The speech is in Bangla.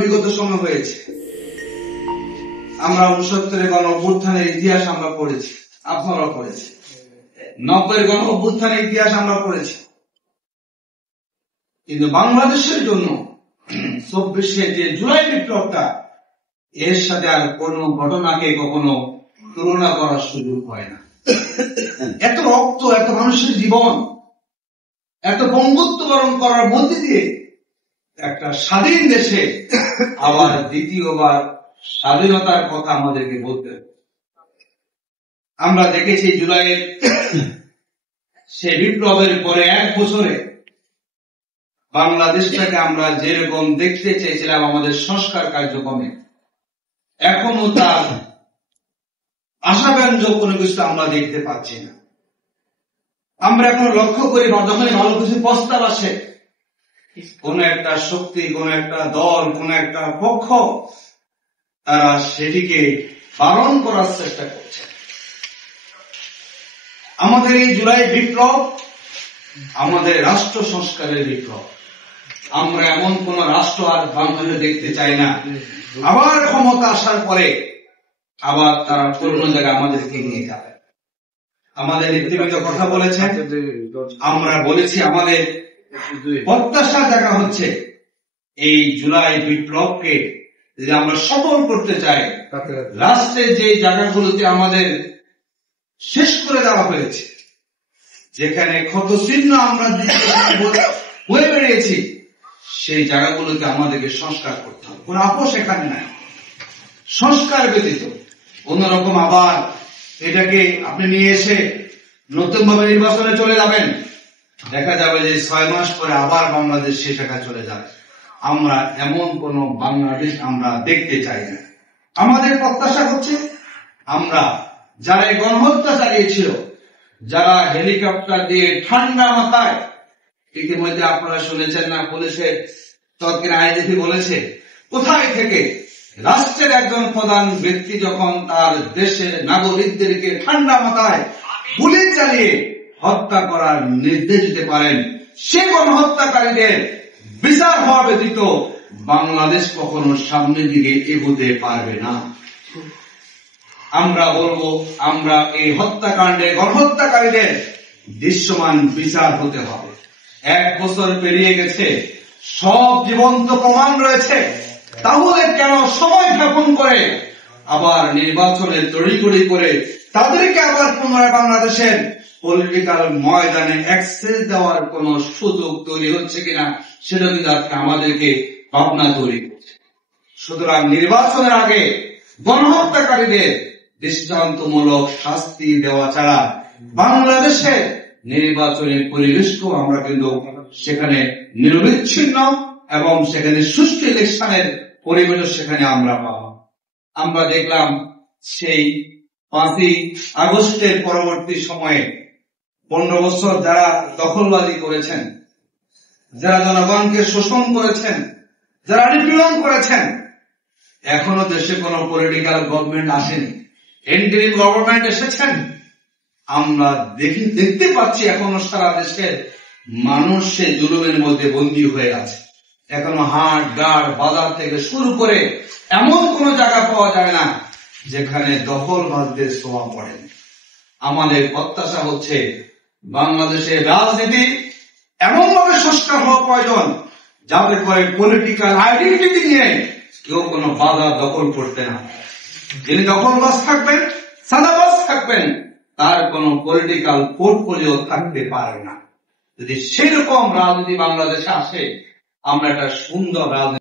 বিগত সময় হয়েছে। আমরা 69-এর গণ অভ্যুত্থানের ইতিহাস আমরা পড়েছি, আপনারা পড়েছি। 90-এর গণ অভ্যুত্থানের ইতিহাস আমরা পড়েছি, কিন্তু বাংলাদেশের জন্য 24-এর যে জুলাই বিপ্লবটা, এর সাথে আর কোন ঘটনাকে কখনো তুলনা করার সুযোগ হয় না। এত রক্ত, এত মানুষের জীবন, এত বঙ্গত্ব বরণ করার মধ্যে দিয়ে একটা স্বাধীন দেশে আবার দ্বিতীয়বার স্বাধীনতার কথা আমাদেরকে বলতে হবে। আমরা দেখেছি জুলাইয়ের সে বিপ্লবের পরে 1 বছরে বাংলাদেশটাকে আমরা যেরকম দেখতে চেয়েছিলাম আমাদের সংস্কার কার্যক্রমে, এখনো তার আশাব্যঞ্জক কোনো কিছু আমরা দেখতে পাচ্ছি না। আমরা এখন লক্ষ্য করি যখনই ভালো কিছু প্রস্তাব আসে, কোন একটা শক্তি, কোন একটা দল, কোন একটা পক্ষ তারা সেটিকে পালন করার চেষ্টা করছে। আমাদের এই জুলাই বিপ্লব আমাদের রাষ্ট্র সংস্কারের বিপ্লব। আমরা এমন কোন রাষ্ট্র আর বাংলাদেশে দেখতে চাই না আবার ক্ষমতা আসার পরে আবার তারা পুরনো জায়গায় আমাদেরকে নিয়ে যাবে। আমাদের নেতৃবৃন্দ কথা বলেছেন, আমরা বলেছি আমাদের প্রত্যাশা জায়গা হচ্ছে এই জুলাই বিপ্লবকে যদি আমরা সফল করতে চাই, রাষ্ট্রের যে জায়গাগুলোতে আমাদের শেষ করে দেওয়া হয়েছে, যেখানে ক্ষত চিহ্ন আমরা হয়ে বেরিয়েছি, সেই জায়গাগুলোকে আমাদেরকে সংস্কার করতে হবে। কোন আপোষ এখানে নাই। সংস্কার ব্যতীত অন্যরকম আবার এটাকে আপনি নিয়ে এসে নতুন ভাবে নির্বাচনে চলে যাবেন, দেখা যাবে যে 6 মাস পরে আবার বাংলাদেশ সে টাকা চলে যাবে। আমরা এমন কোন বাংলাদেশ আমরা দেখতে চাই না। আমাদের প্রত্যাশা হচ্ছে আমরা যারা গণহত্যা চালিয়েছিল, যারা হেলিকপ্টার দিয়ে ঠান্ডা মাথায়, ইতিমধ্যে আপনারা শুনেছেন না, পুলিশের তৎকালীন আইজিপি বলেছে কোথায় থেকে রাষ্ট্রের একজন প্রধান ব্যক্তি যখন তার দেশের নাগরিকদেরকে ঠান্ডা মাথায় গুলি চালিয়ে হত্যা করার নির্দেশ দিতে পারেন, সে গণহত্যাকারীদের বিচার হওয়া ব্যতীত বাংলাদেশ কখনো সামনের দিকে এগোতে পারবে না। আমরা বলবো, আমরা এই হত্যাকাণ্ডে গণহত্যাকারীদের দৃশ্যমান বিচার হতে হবে। 1 বছর পেরিয়ে গেছে, সব জীবন্ত প্রমাণ রয়েছে, তাহলে কেন সময় ক্ষেপণ করে আবার নির্বাচনে তড়িঘড়ি করে তাদেরকে আবার পুনরায় বাংলাদেশের পলিটিক্যাল ময়দানে অ্যাক্সেস দেওয়ার কোন সুযোগ তৈরি হচ্ছে কিনা, সেটা কিন্তু আজকে আমাদেরকে ভাবনা তৈরি করছে। সুতরাং নির্বাচনের আগে গণহত্যাকারীদের দৃষ্টান্তমূলক শাস্তি দেওয়া ছাড়া বাংলাদেশের নির্বাচনের পরিবেশকেও আমরা কিন্তু সেখানে নিরবিচ্ছিন্ন এবং সেখানে সুষ্ঠু ইলেকশনের পরিবেশ সেখানে আমরা পাব। আমরা দেখলাম সেই 5ই আগস্টের পরবর্তী সময়ে 15 বছর যারা দখলবাজি করেছেন, যারা জনগণকে শোষণ করেছেন, যারা নিপীড়ন করেছেন, এখনো দেশে কোন পলিটিক্যাল গভর্নমেন্ট আসেনি। ইন্টারিম গভর্নমেন্ট এসেছেন। আমরা দেখতে পাচ্ছি এখনো সারা দেশের মানুষ সে জুলুমের মধ্যে বন্দী হয়ে আছে। এখনো হাট গাড় বাজার থেকে শুরু করে এমন কোন জায়গা পাওয়া যাবে না যেখানে দখলবাজদের ছোঁয়া পড়ে। আমাদের প্রত্যাশা হচ্ছে বাংলাদেশের রাজনীতি এমন ভাবে সংস্কার হওয়া প্রয়োজন যাতে করে পলিটিক্যাল আইডেন্টিটি নিয়ে কেউ কোনো বাধা দখল করতে না। যিনি দখলবাজ থাকবেন, সাদাবাজ থাকবেন, তার কোন পলিটিক্যাল পোর্টফোলিও থাকতে পারে না। যদি সেরকম রাজনীতি বাংলাদেশে আসে, আমরা একটা সুন্দর রাজনীতি